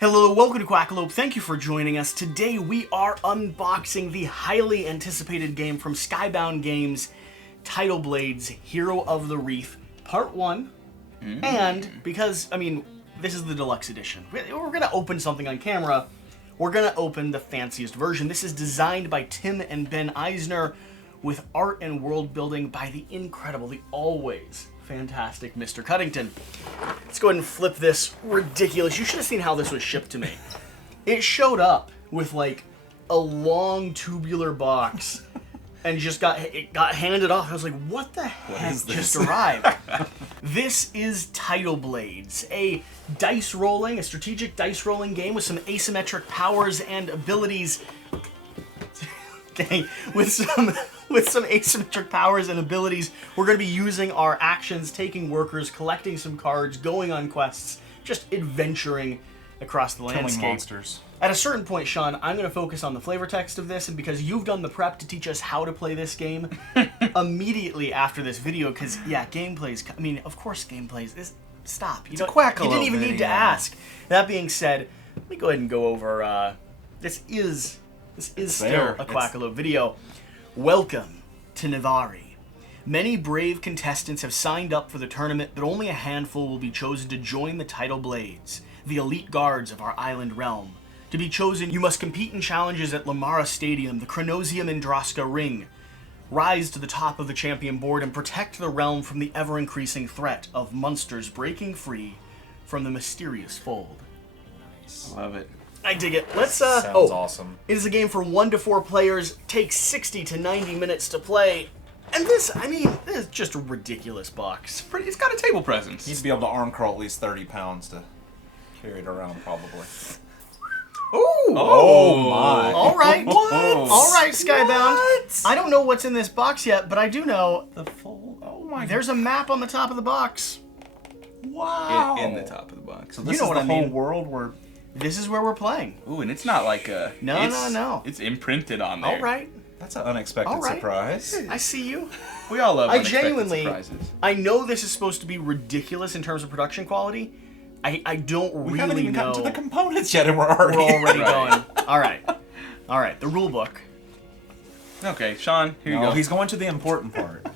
Hello, welcome to Quackalope. Thank you for joining us. Today we are unboxing the highly anticipated game from Skybound Games, Tidal Blades, Hero of the Reef, Part 1. And because, this is the deluxe edition. We're going to open something on camera. We're going to open the fanciest version. This is designed by Tim and Ben Eisner with art and world building by the incredible, the always fantastic Mr. Cuddington. Let's go ahead and flip this ridiculous. You should have seen how this was shipped to me. It showed up with like a long tubular box and just got handed off. I was like, what the heck just arrived? This is Tidal Blades, a strategic dice rolling game with some asymmetric powers and abilities. With some asymmetric powers and abilities, we're going to be using our actions, taking workers, collecting some cards, going on quests, just adventuring across the landscape. Killing monsters. At a certain point, Sean, I'm going to focus on the flavor text of this, and because you've done the prep to teach us how to play this game, immediately after this video, because, yeah, gameplays, of course gameplays, stop. It's a Quackalope You didn't even video. need to ask. That being said, let me go ahead and go over, This is still a Quackalope video. Welcome to Navari. Many brave contestants have signed up for the tournament, but only a handful will be chosen to join the Tidal Blades, the elite guards of our island realm. To be chosen, you must compete in challenges at Lamara Stadium, the Chronosium and Droska Ring, rise to the top of the champion board, and protect the realm from the ever-increasing threat of monsters breaking free from the mysterious fold. Nice. Love it. I dig it. Let's Sounds awesome. It is a game for 1 to 4 players, takes 60 to 90 minutes to play. And this is just a ridiculous box. It's got a table presence. You'd be able to arm curl at least 30 pounds to carry it around, probably. Ooh! Oh my! All right. What? All right, Skybound. What? I don't know what's in this box yet, but I do know The full. Oh my! there's a map on the top of the box. Wow! In the top of the box. So this You know is what the I whole mean. world where. This is where we're playing. Ooh, and it's not like a... No. It's imprinted on there. All right. That's an unexpected All right. surprise. I see you. We all love I unexpected genuinely, surprises. I know this is supposed to be ridiculous in terms of production quality. I don't We really haven't even know. gotten to the components yet, and we're already. We're already Right. going. All right. The rule book. Okay, Sean, here you No, go. he's going to the important part.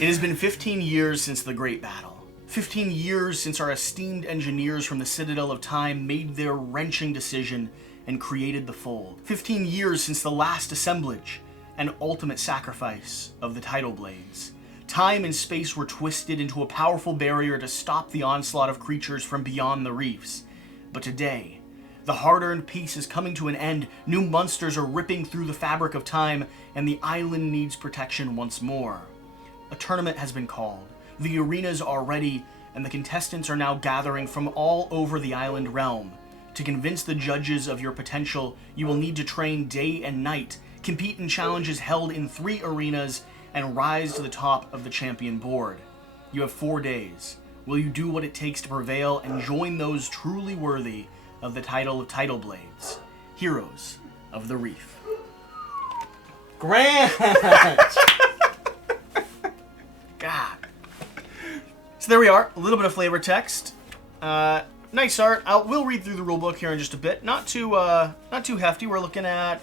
It has been 15 years since the Great Battle. 15 years since our esteemed engineers from the Citadel of Time made their wrenching decision and created the Fold. 15 years since the last assemblage and ultimate sacrifice of the Tidal Blades. Time and space were twisted into a powerful barrier to stop the onslaught of creatures from beyond the reefs. But today, the hard-earned peace is coming to an end, new monsters are ripping through the fabric of time, and the island needs protection once more. A tournament has been called, the arenas are ready, and the contestants are now gathering from all over the island realm. To convince the judges of your potential, you will need to train day and night, compete in challenges held in 3 arenas, and rise to the top of the champion board. You have 4 days. Will you do what it takes to prevail and join those truly worthy of the title of Tidal Blades, Heroes of the Reef? Grant! God. So there we are, a little bit of flavor text. Nice art. We'll read through the rulebook here in just a bit. Not too hefty. We're looking at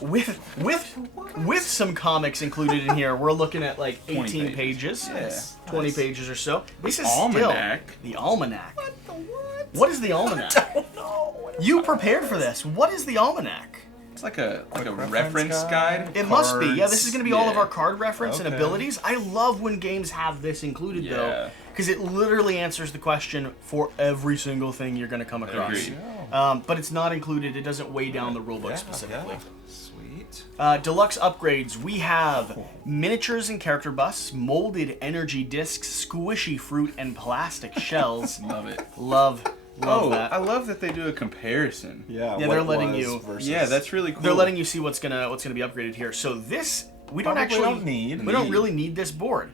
with some comics included in here. We're looking at like 18 pages. Yes. 20 pages or so. This is Almanac. still the almanac. What the what? What is the almanac? I don't know. You prepared for this. What is the almanac? It's like a reference reference guide. It must be. Yeah, this is going to be all of Yeah. our card reference and Okay. abilities. I love when games have this included, though, Yeah. because it literally answers the question for every single thing you're going to come across. Agreed. But it's not included. It doesn't weigh down the rulebook specifically. Yeah. Sweet. Deluxe upgrades. We have miniatures and character busts, molded energy discs, squishy fruit, and plastic shells. Love it. Love that. I love that they do a comparison. Yeah. Yeah, what they're it letting was you- versus- Yeah, that's really cool. They're letting you see what's gonna be upgraded here. So this we don't Probably actually don't need. We don't really need this board,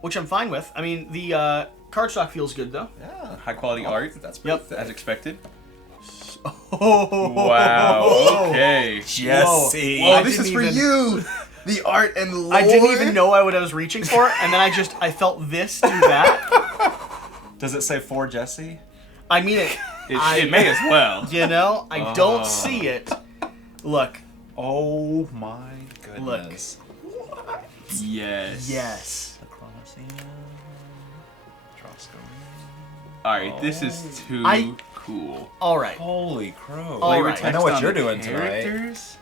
which I'm fine with. I mean, the cardstock feels good though. Yeah. High quality art. That's pretty Yep. thick. As expected. Oh, Wow. Okay. Jesse. Whoa, Oh, this is for you. The art and lore. I didn't even know what I was reaching for, and then I felt this do that. Does it say for Jesse? I mean it. It may as well. You know, I don't see it. Look. Oh my goodness. Look. Yes. Yes. The Chronoseum. Alright, this is too cool. All right. Holy crow. All right. I know what you're the doing tonight. characters?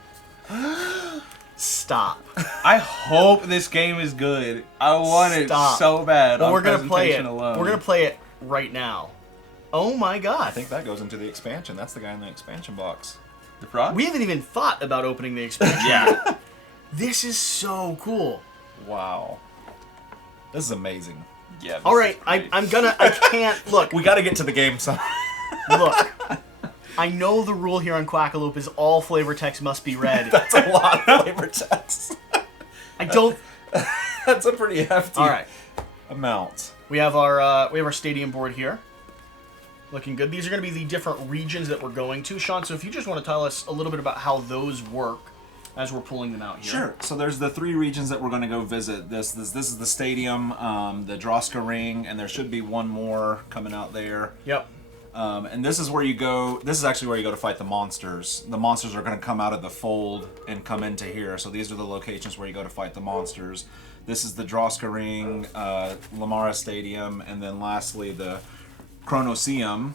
Stop. I hope this game is good. I want it so bad. Well, on we're gonna play it. presentation alone. We're gonna play it right now. Oh my god. I think that goes into the expansion. That's the guy in the expansion box. The frog? We haven't even thought about opening the expansion. Yeah. This is so cool. Wow. This is amazing. Yeah. All right, I can't look. We got to get to the game somehow. Look. I know the rule here on Quackalope is all flavor text must be read. That's a lot of flavor text. I don't. That's a pretty hefty All right. amount. We have our stadium board here. Looking good. These are going to be the different regions that we're going to. Sean, so if you just want to tell us a little bit about how those work as we're pulling them out here. Sure. So there's the 3 regions that we're going to go visit. This is the stadium, the Droska Ring, and there should be one more coming out there. Yep. And this is where you go. This is actually where you go to fight the monsters. The monsters are going to come out of the fold and come into here. So these are the locations where you go to fight the monsters. This is the Droska Ring, Lamara Stadium, and then lastly the Chronoseum.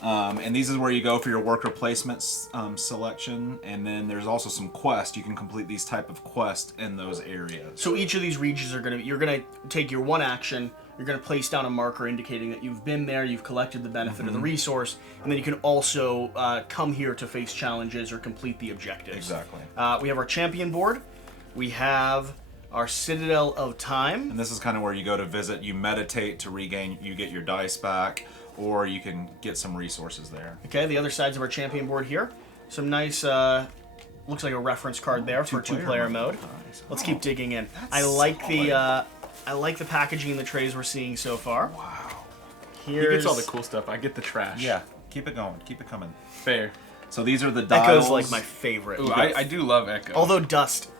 And these is where you go for your worker placements selection. And then there's also some quests. You can complete these type of quests in those areas. So each of these regions are you're gonna take your one action. You're going to place down a marker indicating that you've been there, you've collected the benefit of the resource, and then you can also come here to face challenges or complete the objectives. Exactly. We have our champion board. We have our Citadel of Time. And this is kind of where you go to visit. You meditate to regain, you get your dice back, or you can get some resources there. Okay, the other sides of our champion board here. Some nice, looks like a reference card there for two-player mode. Nice. Let's keep digging in. I like the packaging and the trays we're seeing so far. Wow. He gets all the cool stuff. I get the trash. Yeah, keep it going. Keep it coming. Fair. So these are the dials. Echo's like my favorite. Ooh, I do love Echo. Although Dust,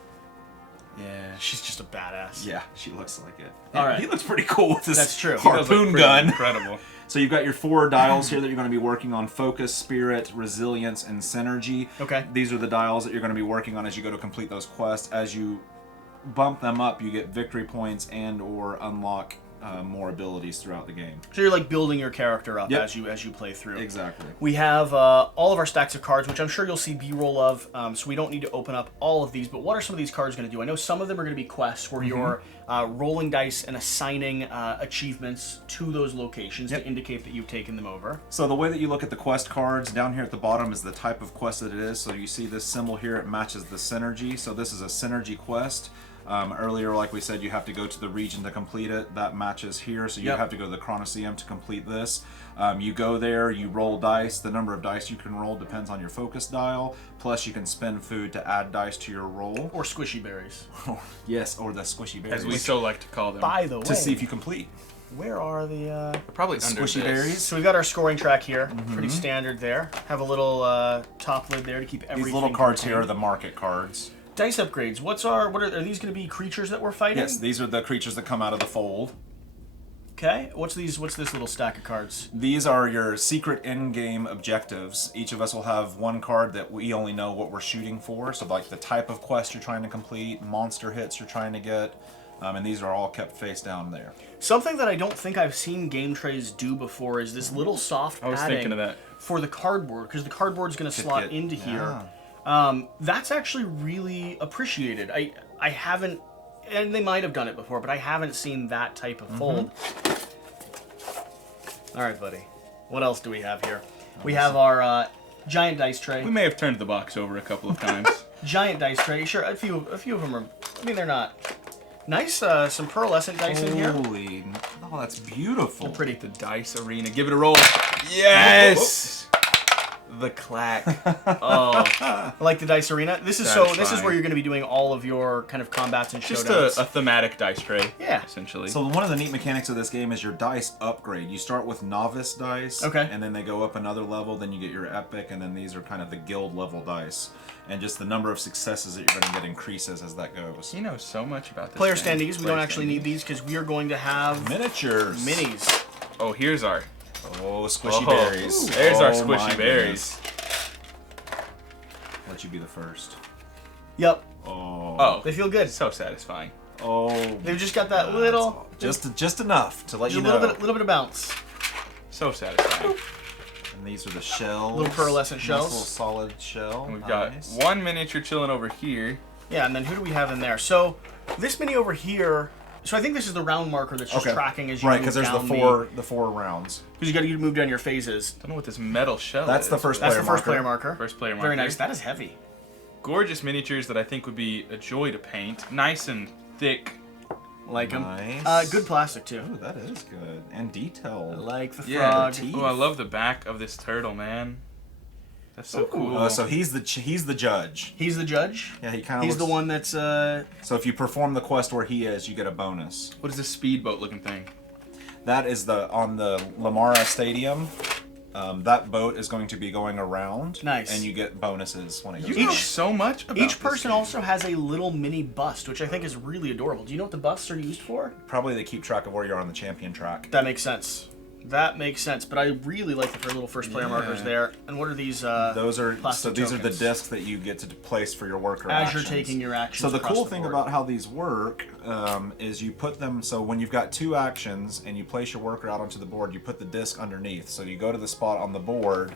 yeah. she's just a badass. Yeah, she looks like it. All right. He looks pretty cool with this That's true. He does look harpoon pretty gun. Incredible. So you've got your 4 dials here that you're going to be working on: focus, spirit, resilience, and synergy. Okay. These are the dials that you're going to be working on as you go to complete those quests. As you bump them up, you get victory points and or unlock more abilities throughout the game. So you're like building your character up Yep. as you play through. Exactly. We have all of our stacks of cards, which I'm sure you'll see B-roll of, so we don't need to open up all of these, but what are some of these cards going to do? I know some of them are going to be quests where you're rolling dice and assigning achievements to those locations to indicate that you've taken them over. So the way that you look at the quest cards, down here at the bottom is the type of quest that it is. So you see this symbol here, it matches the synergy. So this is a synergy quest. Earlier, like we said, you have to go to the region to complete it. That matches here, so you have to go to the Chronoseum to complete this. You go there, you roll dice. The number of dice you can roll depends on your focus dial. Plus, you can spend food to add dice to your roll. Or squishy berries. Yes, or the squishy berries. As we so like to call them. By the way, to see if you complete. where are the... Probably under Squishy this. berries. So we've got our scoring track here. Pretty standard there. Have a little top lid there to keep everything These little cards here are contained. the market cards. Dice upgrades. What are these going to be creatures that we're fighting? Yes, these are the creatures that come out of the fold. Okay. What's this little stack of cards? These are your secret in-game objectives. Each of us will have one card that we only know what we're shooting for. So like the type of quest you're trying to complete, monster hits you're trying to get, and these are all kept face down there. Something that I don't think I've seen game trays do before is this little soft I was padding thinking of that. for the cardboard, because the cardboard's going to slot into here. That's actually really appreciated. I haven't, and they might have done it before, but I haven't seen that type of fold. All right, buddy. What else do we have here? We have our giant dice tray. We may have turned the box over a couple of times. Giant dice tray. Sure, a few of them are. I mean, they're not nice. Some pearlescent dice in here. Holy, oh, that's beautiful. Pretty. The dice arena. Give it a roll. Yes! The clack. Oh, I like the dice arena. This is Satisfying. where you're going to be doing all of your kind of combats and Just showdowns. a thematic dice tray. Yeah. Essentially. So one of the neat mechanics of this game is your dice upgrade. You start with novice dice, Okay. and then they go up another level, then you get your epic, and then these are kind of the guild level dice. And just the number of successes that you're going to get increases as that goes. You know so much about this. Player game. standees. We don't actually need these because we are going to have Miniatures. minis. Oh, here's our Oh, squishy berries. There's our Oh, my squishy berries. goodness. Let you be the first. Yep. Oh, They feel good. so satisfying. Oh. They've just got that little, Just enough to let just you a know. little bit of bounce. So satisfying. And these are the shells. Little pearlescent shells. Nice little solid shell. And we've Nice. got one miniature chilling over here. Yeah, and then who do we have in there? So this mini over here. So I think this is the round marker that's just tracking as you right, move because there's down the four rounds. Because you got to move down your phases. Don't know what this metal shell That's is. the first That's player the first marker. player marker. First player marker. Very nice. That is heavy. Gorgeous miniatures that I think would be a joy to paint. Nice and thick. Like them. Nice. Good plastic too. Ooh, that is good. And detail. I like the Yeah. frog. teeth. Oh, I love the back of this turtle, man. That's so cool. So he's the judge. He's the judge. Yeah, he kind of. He's the one that's. So if you perform the quest where he is, you get a bonus. What is this speedboat looking thing? That is on the Lamara Stadium. That boat is going to be going around. Nice. And you get bonuses when it goes. You know Each- so much about Each this person game. also has a little mini bust, which I think is really adorable. Do you know what the busts are used for? Probably they keep track of where you're on the champion track. That makes sense. That makes sense. But I really like the little first player markers there. And what are these? Those are plastic these are the tokens? discs that you get to place for your worker As actions. you're taking your actions. So the across cool the thing board. about how these work is you put them. So when you've got two actions and you place your worker out onto the board, you put the disc underneath. So you go to the spot on the board,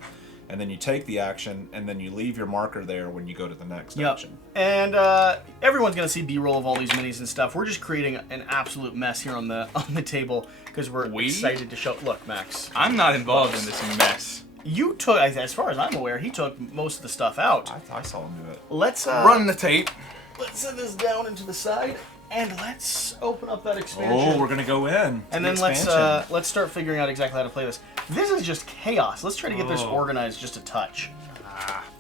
and then you take the action, and then you leave your marker there when you go to the next Yep. action. And everyone's gonna see B-roll of all these minis and stuff. We're just creating an absolute mess here on the table because we're excited to show. Look, Max, I'm not involved in this mess. you took, as far as I'm aware, he took most of the stuff out. I saw him do it. Let's Run the tape. Let's set this down into the side and let's open up that expansion. Oh, we're gonna go in. and then let's start figuring out exactly how to play this. This is just chaos. Let's try to get this organized just a touch.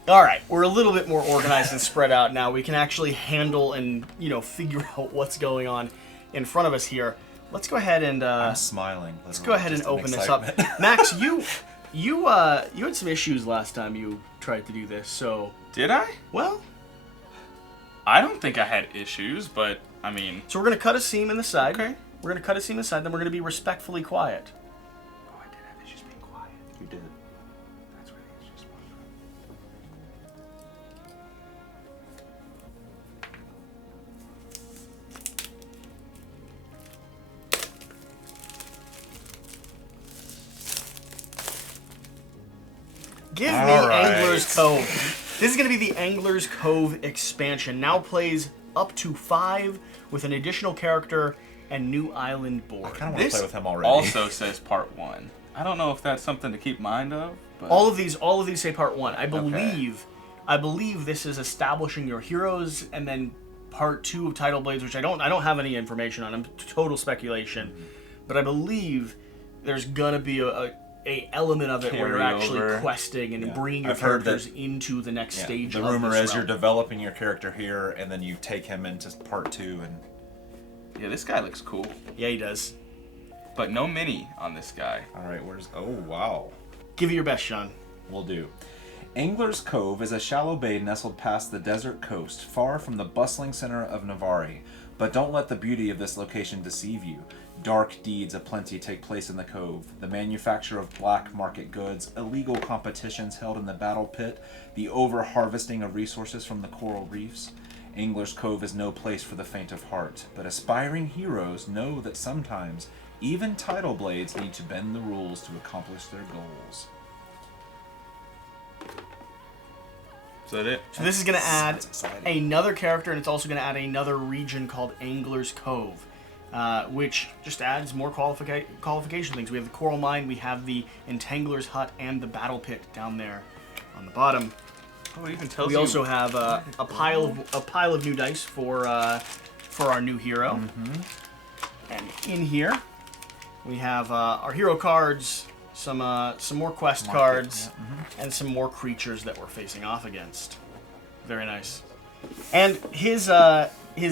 All right, we're a little bit more organized and spread out now. We can actually handle and figure out what's going on in front of us here. Let's go ahead and I'm smiling. let's go ahead and open this up. Max, you had some issues last time you tried to do this. So Did I? well, I don't think I had issues, but I mean. so we're gonna cut a seam in the side. Okay. We're gonna cut a seam in the side. Then we're gonna be respectfully quiet. Oh, I did have issues being quiet. You did. That's where the issues were. Give me All right. Angler's Cove. This is going to be the Angler's Cove expansion. Now plays up to 5 with an additional character and new island board. I kind of want to This play with him already. also says part 1. I don't know if that's something to keep mind of, but All of these say part 1. I believe this is establishing your heroes, and then part 2 of Tidal Blades, which I don't have any information on. I'm total speculation, but I believe there's gonna be a element of it where you're actually Carryover. questing and bringing your I've heard characters that- into the next stage. The of rumor this is you're realm. developing your character here, and then you take him into part 2, and yeah, this guy looks cool. Yeah, he does. But no mini on this guy. all right, where's? Oh wow, Give it your best, Sean. we'll do. Angler's Cove is a shallow bay nestled past the desert coast, far from the bustling center of Navarre. But don't let the beauty of this location deceive you. Dark deeds aplenty take place in the cove. The manufacture of black market goods, illegal competitions held in the battle pit, the over-harvesting of resources from the coral reefs. Angler's Cove is no place for the faint of heart, but aspiring heroes know that sometimes even Tidal Blades need to bend the rules to accomplish their goals. Is that it? So this is going to add That's exciting. another character, and it's also going to add another region called Angler's Cove, which just adds more qualification things. We have the Coral Mine, we have the Entangler's Hut, and the Battle Pit down there on the bottom. Oh, it even tells We you. also have a pile of new dice for our new hero. And in here, we have our hero cards, some more quest cards, and some more creatures that we're facing off against. Very nice. And his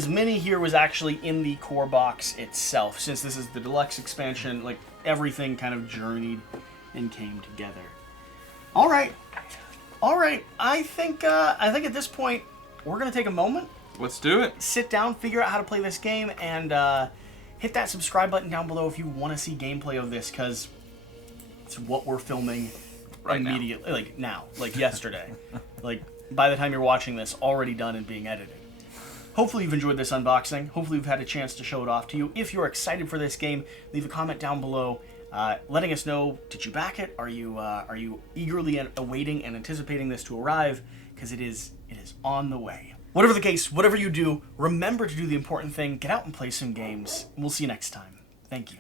mini here was actually in the core box itself. Since this is the deluxe expansion, like everything kind of journeyed and came together. All right. I think at this point we're gonna take a moment, Let's do it. sit down, figure out how to play this game, and hit that subscribe button down below if you want to see gameplay of this, because It's what we're filming Right now. immediately, like now, like yesterday. Like by the time you're watching this, already done and being edited. Hopefully you've enjoyed this unboxing. Hopefully you've had a chance to show it off to you. If you're excited for this game, leave a comment down below letting us know, did you back it? Are you eagerly awaiting and anticipating this to arrive? Because it is on the way. Whatever the case, whatever you do, remember to do the important thing. Get out and play some games. We'll see you next time. Thank you.